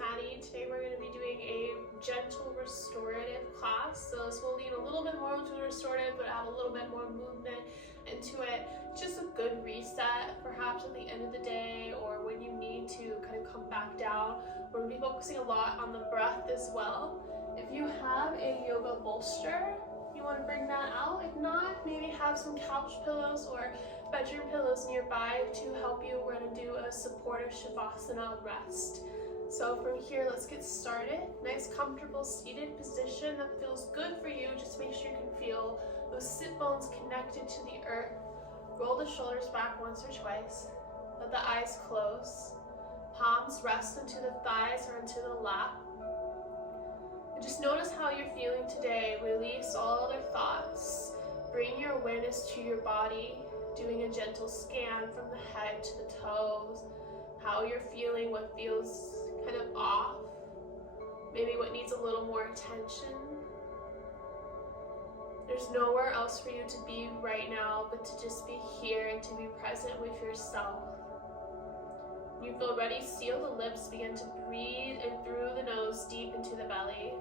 Maddie. Today we're going to be doing a gentle restorative class. So this will lean a little bit more into restorative, but add a little bit more movement into it. Just a good reset, perhaps at the end of the day or when you need to kind of come back down. We're going to be focusing a lot on the breath as well. If you have a yoga bolster, you want to bring that out. If not, maybe have some couch pillows or bedroom pillows nearby to help you. We're going to do a supportive shavasana rest. So from here, let's get started. Nice, comfortable seated position that feels good for you. Just make sure you can feel those sit bones connected to the earth. Roll the shoulders back once or twice. Let the eyes close. Palms rest into the thighs or into the lap. And just notice how you're feeling today. Release all other thoughts. Bring your awareness to your body, doing a gentle scan from the head to the toes. How you're feeling, what feels kind of off, maybe what needs a little more attention. There's nowhere else for you to be right now but to just be here and to be present with yourself. When you feel ready, seal the lips, begin to breathe in through the nose, deep into the belly.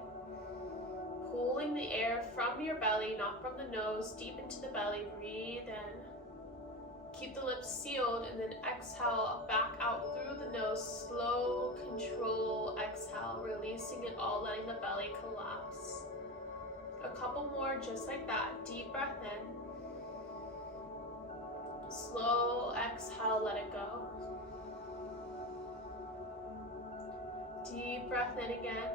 Pulling the air from your belly, not from the nose, deep into the belly. Breathe in. Keep the lips sealed and then exhale back out through the nose. Slow, control, exhale, releasing it all, letting the belly collapse. A couple more just like that. Deep breath in. Slow exhale, let it go. Deep breath in again.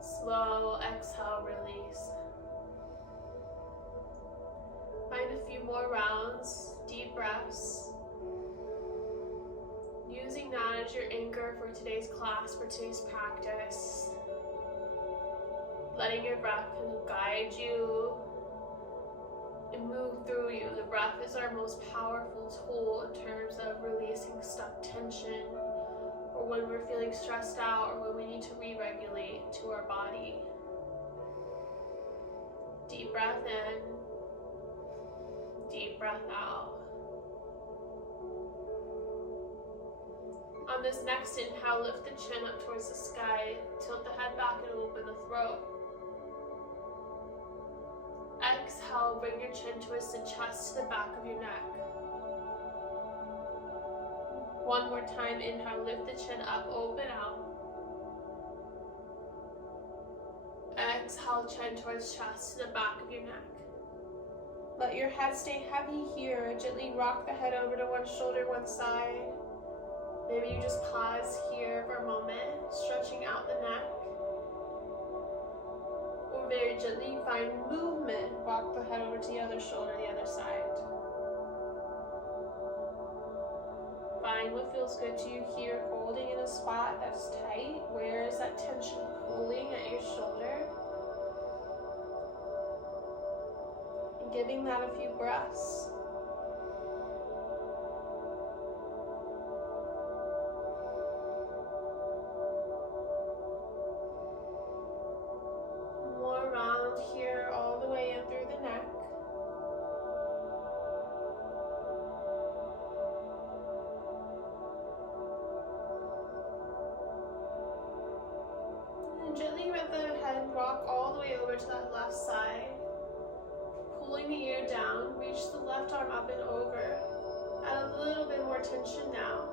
Slow exhale, release. Find a few more rounds, deep breaths. Using that as your anchor for today's class, for today's practice. Letting your breath kind of guide you and move through you. The breath is our most powerful tool in terms of releasing stuck tension, or when we're feeling stressed out, or when we need to re-regulate to our body. Deep breath in. Deep breath out. On this next inhale, lift the chin up towards the sky. Tilt the head back and open the throat. Exhale, bring your chin towards the chest to the back of your neck. One more time, inhale, lift the chin up, open out. Exhale, chin towards chest to the back of your neck. Let your head stay heavy here. Gently rock the head over to one shoulder, one side. Maybe you just pause here for a moment, stretching out the neck. Or very gently find movement. Rock the head over to the other shoulder, the other side. Find what feels good to you here, holding in a spot that's tight. Where is that tension pulling at your shoulder? Giving that a few breaths. More round here, all the way in through the neck. And gently let the head rock all the way over to that left side. Pulling the ear down, reach the left arm up and over. Add a little bit more tension now.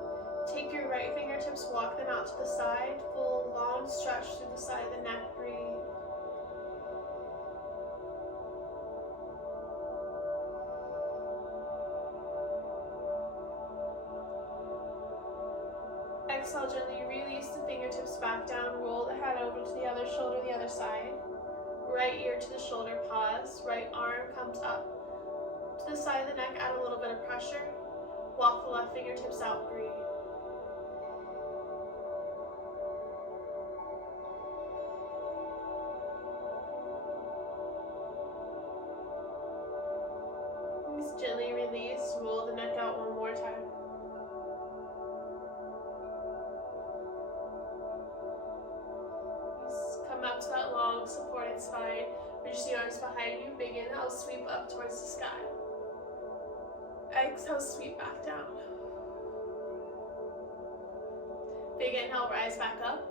Take your right fingertips, walk them out to the side. Full long stretch through the side of the neck, breathe. Exhale, gently release the fingertips back down. Roll the head over to the other shoulder, the other side. Right ear to the shoulder, pause. Right arm comes up to the side of the neck, add a little bit of pressure. Walk the left fingertips out, breathe. Just gently release, roll the neck out one more time. Up to that long supported spine. Reach the arms behind you. Big inhale, sweep up towards the sky. Exhale, sweep back down. Big inhale, rise back up.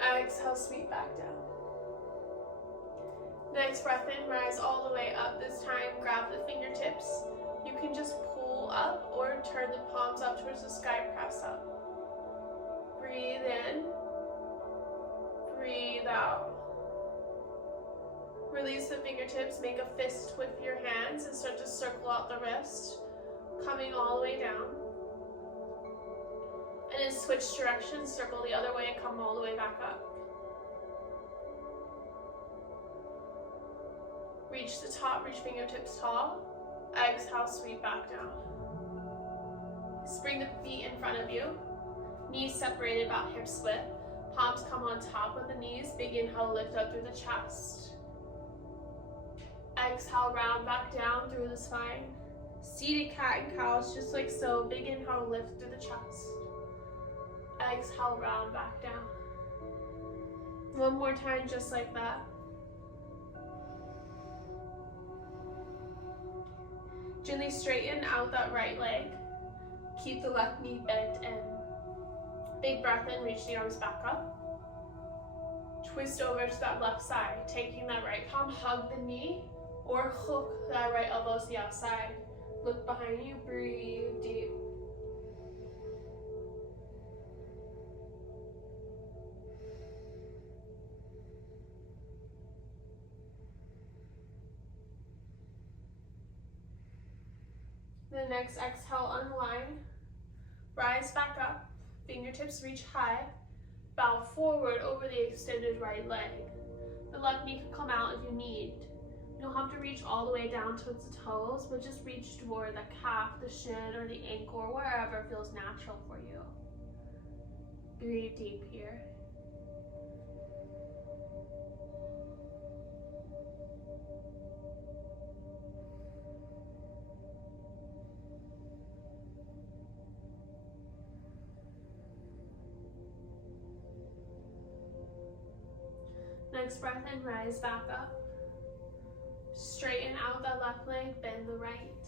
Exhale, sweep back down. Next breath in, rise all the way up. This time, grab the fingertips. You can just pull up or turn the palms up towards the sky, press up. Breathe in. Breathe out. Release the fingertips, make a fist with your hands and start to circle out the wrist, coming all the way down. And then switch directions, circle the other way and come all the way back up. Reach the top, reach fingertips tall. Exhale, sweep back down. Just bring the feet in front of you. Knees separated about hips width. Palms come on top of the knees. Big inhale, lift up through the chest. Exhale, round back down through the spine. Seated cat and cows, just like so. Big inhale, lift through the chest. Exhale, round back down. One more time, just like that. Gently straighten out that right leg. Keep the left knee bent in. Big breath in, reach the arms back up. Twist over to that left side, taking that right palm, hug the knee, or hook that right elbow to the outside. Look behind you, breathe deep. The next exhale, unwind. Rise back up, fingertips reach high. Bow forward over the extended right leg. The left knee can come out if you need. You don't have to reach all the way down towards the toes, but just reach toward the calf, the shin, or the ankle, or wherever feels natural for you. Breathe deep here. Next breath in, rise back up. Straighten out that left leg, bend the right.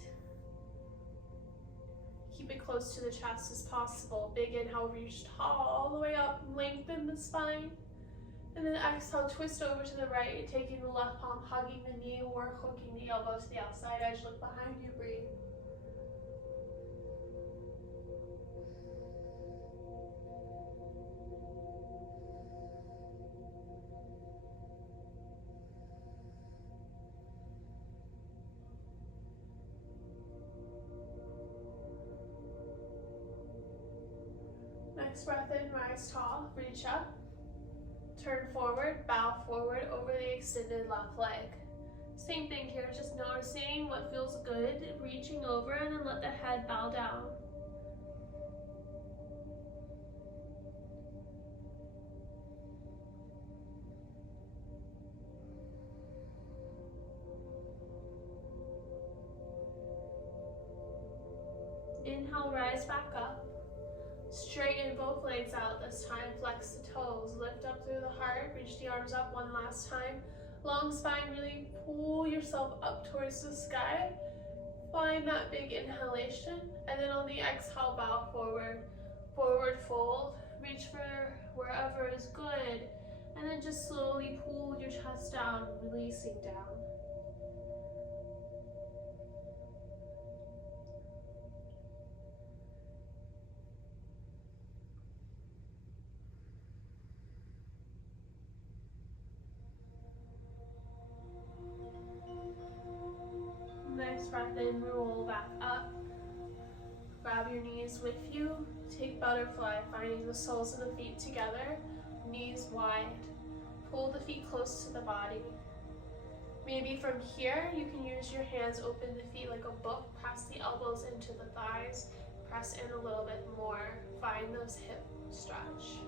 Keep it close to the chest as possible. Big inhale, reach tall all the way up, lengthen the spine. And then exhale, twist over to the right, taking the left palm, hugging the knee or hooking the elbow to the outside edge. Look behind you, breathe. Next breath in, rise tall, reach up, turn forward, bow forward over the extended left leg. Same thing here, just noticing what feels good, reaching over, and then let the head bow down. Inhale, rise back up. Straighten both legs out this time, flex the toes, lift up through the heart, reach the arms up one last time. Long spine, really pull yourself up towards the sky. Find that big inhalation, and then on the exhale, bow forward, forward fold, reach for wherever is good, and then just slowly pull your chest down, releasing down. Next breath in, roll back up. Grab your knees with you. Take butterfly, finding the soles of the feet together, knees wide. Pull the feet close to the body. Maybe from here, you can use your hands, open the feet like a book, press the elbows into the thighs, press in a little bit more. Find those hip stretch.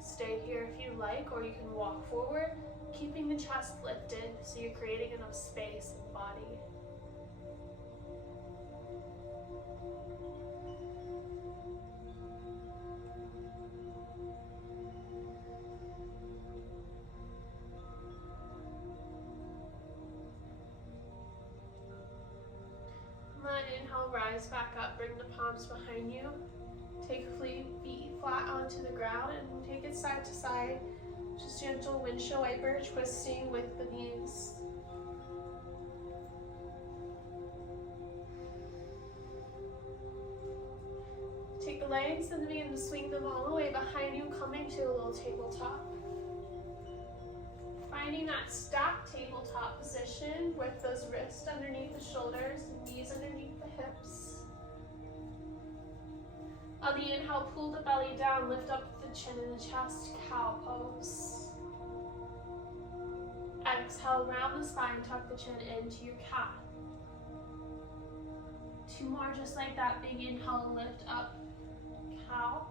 Stay here if you like, or you can walk forward, keeping the chest lifted so you're creating enough space in the body. Inhale, rise back up, bring the palms behind you. Take feet flat onto the ground and take it side to side. Just gentle windshield wiper twisting with the knees. Take the legs and begin to swing them all the way behind you, coming to a little tabletop. Finding that stacked tabletop position with those wrists underneath the shoulders and knees underneath the hips. On the inhale, pull the belly down, lift up the chin and the chest, cow pose. Exhale, round the spine, tuck the chin into your cat. 2 more just like that. Big inhale, lift up, cow.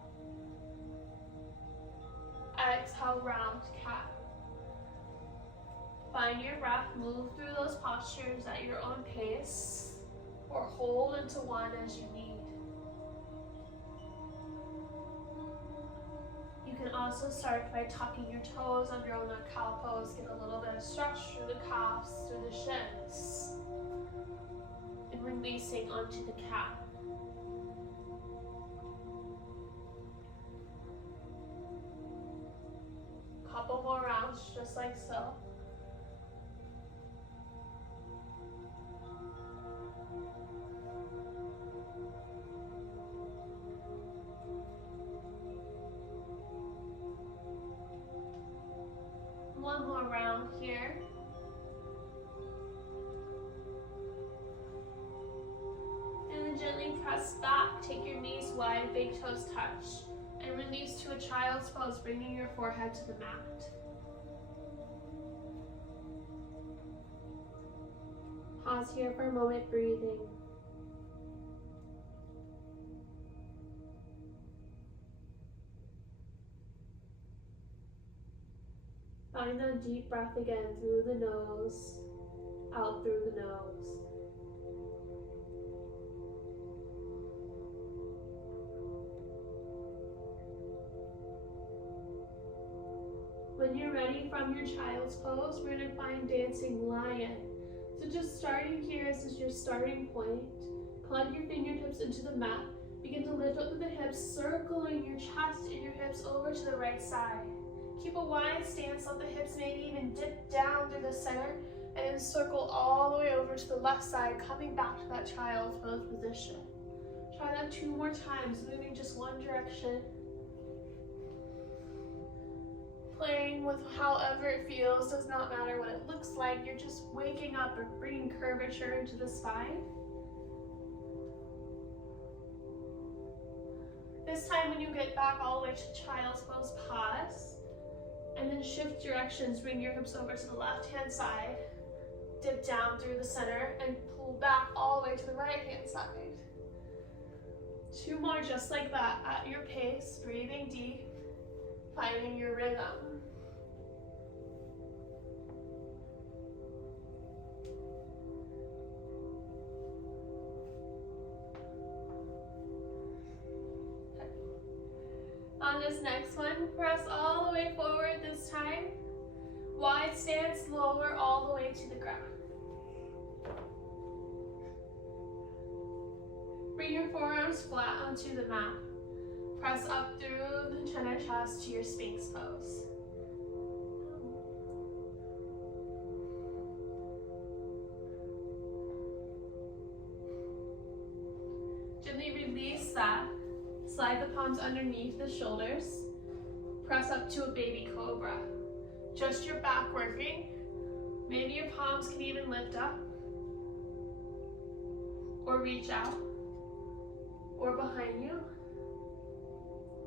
Exhale, round cat. Find your breath, move through those postures at your own pace, or hold into one as you need. You can also start by tucking your toes under on that cow pose, get a little bit of stretch through the calves, through the shins, and releasing onto the cat. Couple more rounds, just like so. One more round here. And then gently press back. Take your knees wide, big toes touch. And release to a child's pose, bringing your forehead to the mat. Pause here for a moment, breathing. Find that deep breath again through the nose, out through the nose. When you're ready from your child's pose, we're going to find dancing lion. So just starting here, this is your starting point. Plug your fingertips into the mat. Begin to lift up with the hips, circling your chest and your hips over to the right side. Keep a wide stance, let the hips maybe even dip down through the center, and then circle all the way over to the left side, coming back to that child's pose position. Try that 2 more times, moving just one direction. Playing with however it feels, does not matter what it looks like, you're just waking up or bringing curvature into the spine. This time when you get back all the way to child's pose, pause. And then shift directions, bring your hips over to the left-hand side, dip down through the center, and pull back all the way to the right-hand side. 2 more just like that at your pace, breathing deep, finding your rhythm. On this next one, press all the way forward this time. Wide stance, lower all the way to the ground. Bring your forearms flat onto the mat. Press up through the chin and chest to your Sphinx pose. Gently release that. Slide the palms underneath the shoulders. Press up to a baby cobra. Just your back working. Maybe your palms can even lift up or reach out or behind you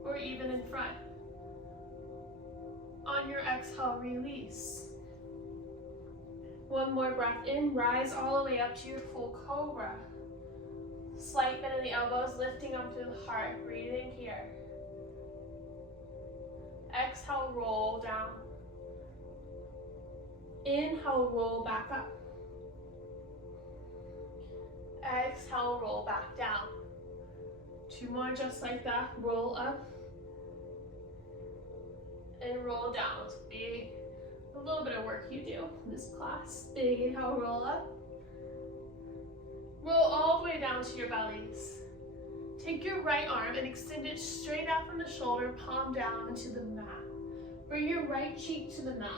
or even in front. On your exhale, release. One more breath in, rise all the way up to your full cobra. Slight bend in the elbows, lifting up through the heart, breathing here. Exhale, roll down. Inhale, roll back up. Exhale, roll back down. 2 more just like that, roll up and roll down. So big, a little bit of work you do in this class. Big inhale, roll up. Roll all the way down to your bellies. Take your right arm and extend it straight out from the shoulder, palm down into the mat. Bring your right cheek to the mat.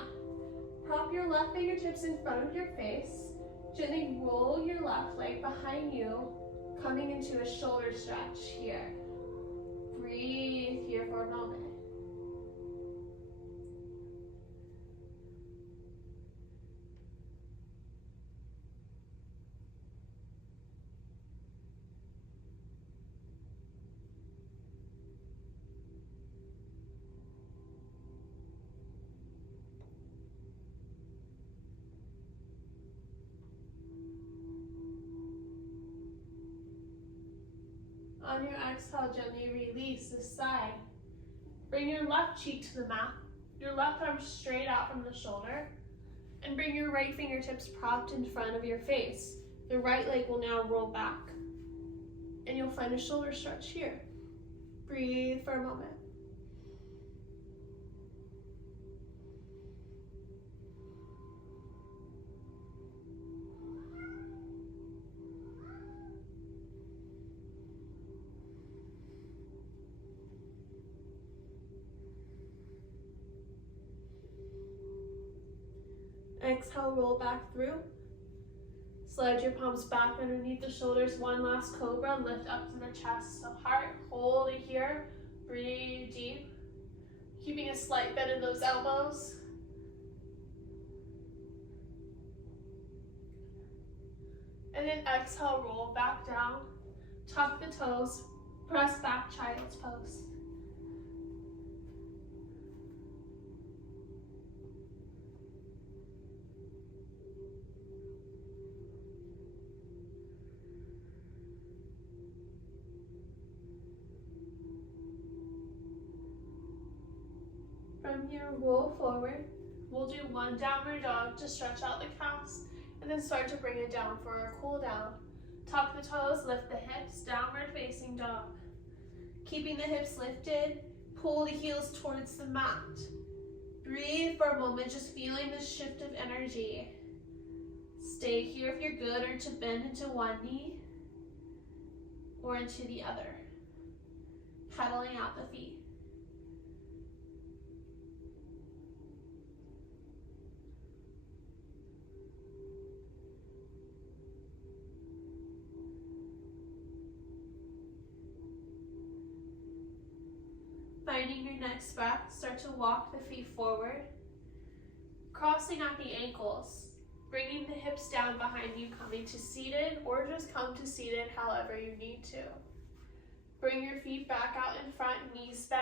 Prop your left fingertips in front of your face. Gently roll your left leg behind you, coming into a shoulder stretch here. Breathe here for a moment. On your exhale, gently release this side. Bring your left cheek to the mat, your left arm straight out from the shoulder, and bring your right fingertips propped in front of your face. The right leg will now roll back, and you'll find a shoulder stretch here. Breathe for a moment. Exhale, roll back through. Slide your palms back underneath the shoulders. One last cobra, lift up to the chest. So heart, hold it here. Breathe deep. Keeping a slight bend in those elbows. And then exhale, roll back down. Tuck the toes. Press back, child's pose. From here, roll forward. We'll do one downward dog to stretch out the calves, and then start to bring it down for our cool down. Tuck the toes, lift the hips, downward facing dog. Keeping the hips lifted, pull the heels towards the mat. Breathe for a moment, just feeling the shift of energy. Stay here if you're good, or to bend into one knee or into the other. Pedaling out the feet. Finding your next breath, start to walk the feet forward, crossing at the ankles, bringing the hips down behind you, coming to seated, or just come to seated however you need to. Bring your feet back out in front, knees bent.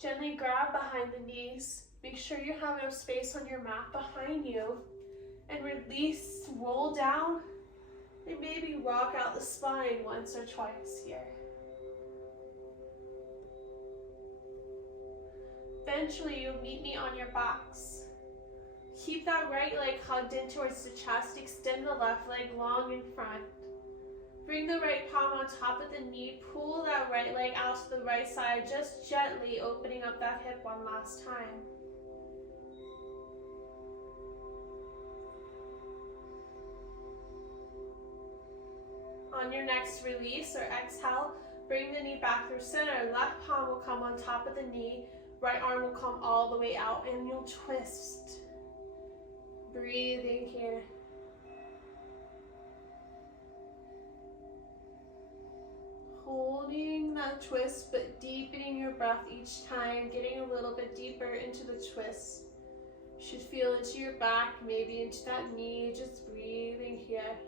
Gently grab behind the knees. Make sure you have enough space on your mat behind you, and release, roll down, and maybe rock out the spine once or twice here. Eventually, you'll meet me on your backs. Keep that right leg hugged in towards the chest. Extend the left leg long in front. Bring the right palm on top of the knee. Pull that right leg out to the right side, just gently opening up that hip one last time. On your next release or exhale, bring the knee back through center. Left palm will come on top of the knee. Right arm will come all the way out, and you'll twist. Breathing here. Holding that twist, but deepening your breath each time, getting a little bit deeper into the twist. You should feel into your back, maybe into that knee, just breathing here.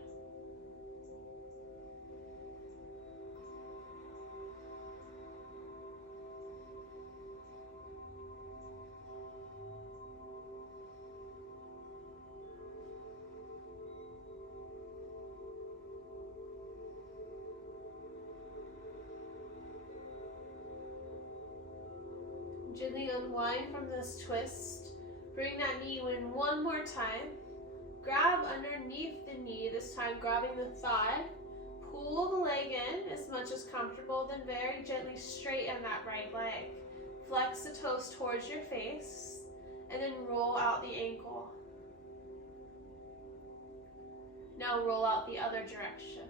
Gently unwind from this twist. Bring that knee in one more time. Grab underneath the knee, this time grabbing the thigh. Pull the leg in as much as comfortable, then very gently straighten that right leg. Flex the toes towards your face, and then roll out the ankle. Now roll out the other direction.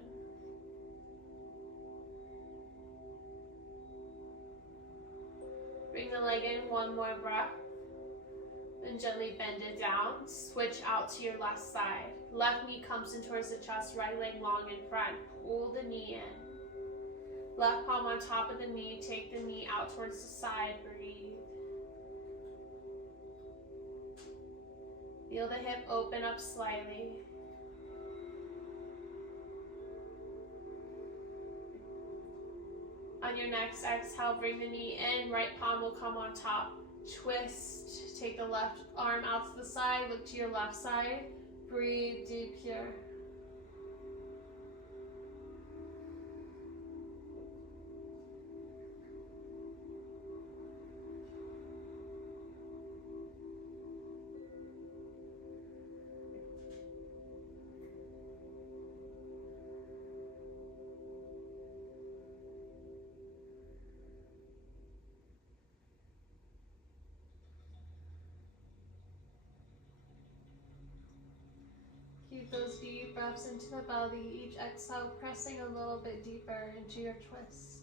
the leg in, one more breath. And gently bend it down. Switch out to your left side. Left knee comes in towards the chest, right leg long in front. Pull the knee in. Left palm on top of the knee. Take the knee out towards the side. Breathe. Feel the hip open up slightly. On your next exhale, bring the knee in. Right palm will come on top. Twist. Take the left arm out to the side. Look to your left side. Breathe deep here. Keep those deep breaths into the belly. Each exhale pressing a little bit deeper into your twist.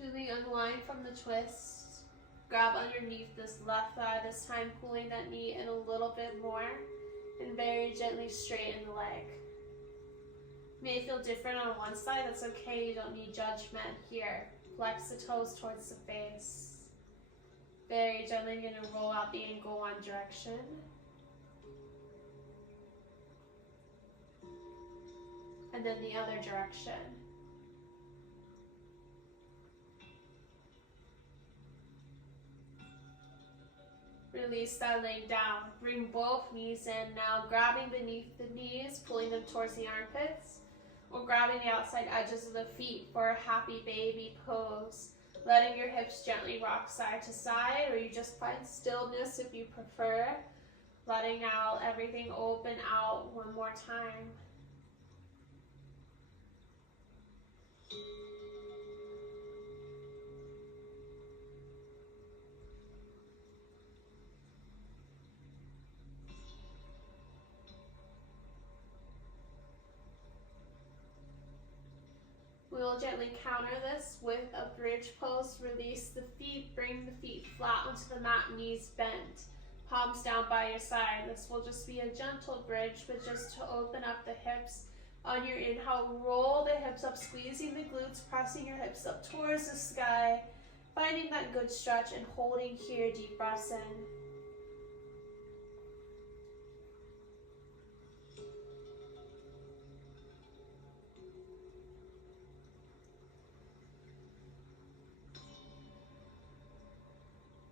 Gently unwind from the twist. Grab underneath this left thigh, this time pulling that knee in a little bit more, and very gently straighten the leg. May feel different on one side, that's okay, you don't need judgment here. Flex the toes towards the face. Very gently, you're going to roll out the ankle one direction. And then the other direction. Release that leg down. Bring both knees in now, grabbing beneath the knees, pulling them towards the armpits, or grabbing the outside edges of the feet for a happy baby pose. Letting your hips gently rock side to side, or you just find stillness if you prefer. Letting out everything open out one more time. We will gently counter this with a bridge pose. Release the feet, bring the feet flat onto the mat, knees bent, palms down by your side. This will just be a gentle bridge, but just to open up the hips. On your inhale, roll the hips up, squeezing the glutes, pressing your hips up towards the sky, finding that good stretch and holding here, deep breaths in.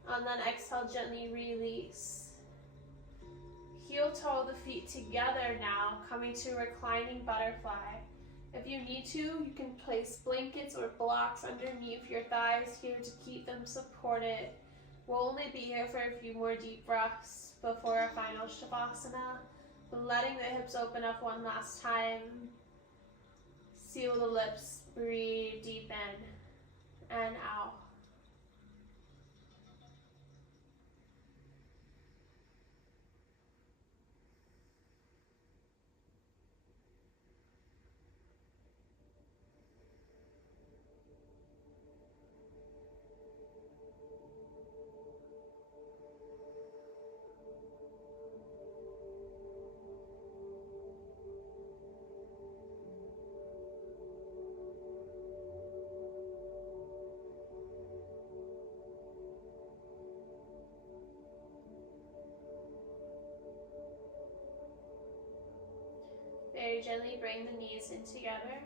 On that exhale, gently release. Heel toe the feet together now, coming to reclining butterfly. If you need to, you can place blankets or blocks underneath your thighs here to keep them supported. We'll only be here for a few more deep breaths before our final Shavasana. Letting the hips open up one last time. Seal the lips, breathe deep in and out. Very gently bring the knees in together.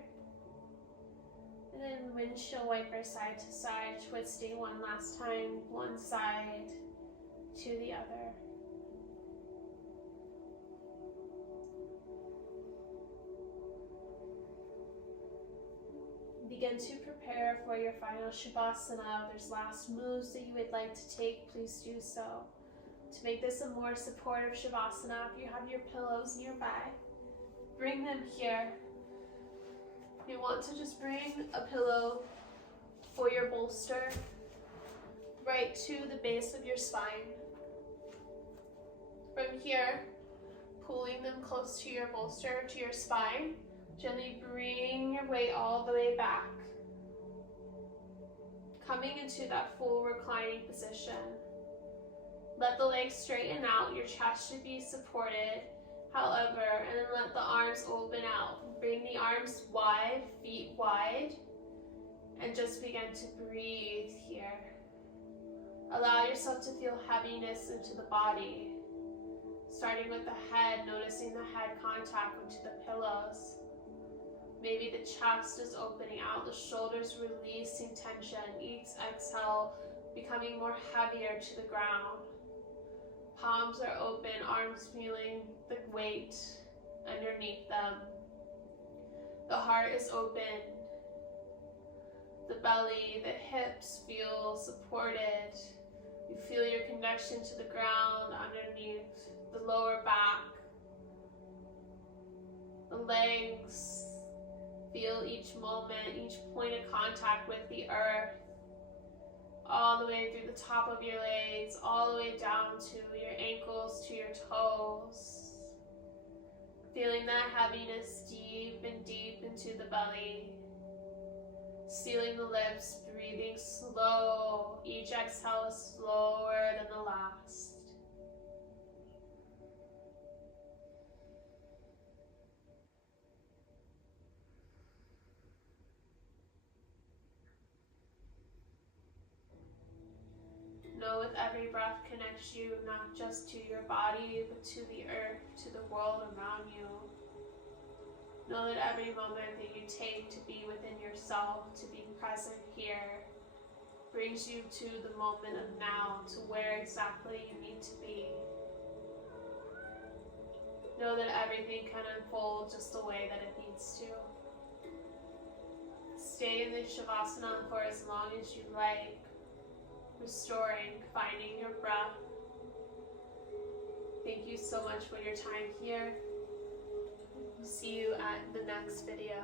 And then windshield wiper side to side, twisting one last time, one side to the other. Begin to prepare for your final Shavasana. If there's last moves that you would like to take, please do so. To make this a more supportive Shavasana, if you have your pillows nearby, bring them here. You want to just bring a pillow or your bolster right to the base of your spine. From here, pulling them close to your bolster, to your spine, gently bring your weight all the way back. Coming into that full reclining position. Let the legs straighten out, your chest should be supported. However, and then let the arms open out. Bring the arms wide, feet wide, and just begin to breathe here. Allow yourself to feel heaviness into the body. Starting with the head, noticing the head contact into the pillows. Maybe the chest is opening out, the shoulders releasing tension. Each exhale, becoming more heavier to the ground. Palms are open, arms feeling the weight underneath them. The heart is open. The belly, the hips feel supported. You feel your connection to the ground underneath the lower back. The legs, feel each moment, each point of contact with the earth. All the way through the top of your legs, all the way down to your ankles, to your toes. Feeling that heaviness deep and deep into the belly. Sealing the lips, breathing slow. Each exhale is slower than the last. Know with every breath connects you not just to your body, but to the earth, to the world around you. Know that every moment that you take to be within yourself, to be present here, brings you to the moment of now, to where exactly you need to be. Know that everything can unfold just the way that it needs to. Stay in this Shavasana for as long as you like, restoring, finding your breath. Thank you so much for your time here. See you at the next video.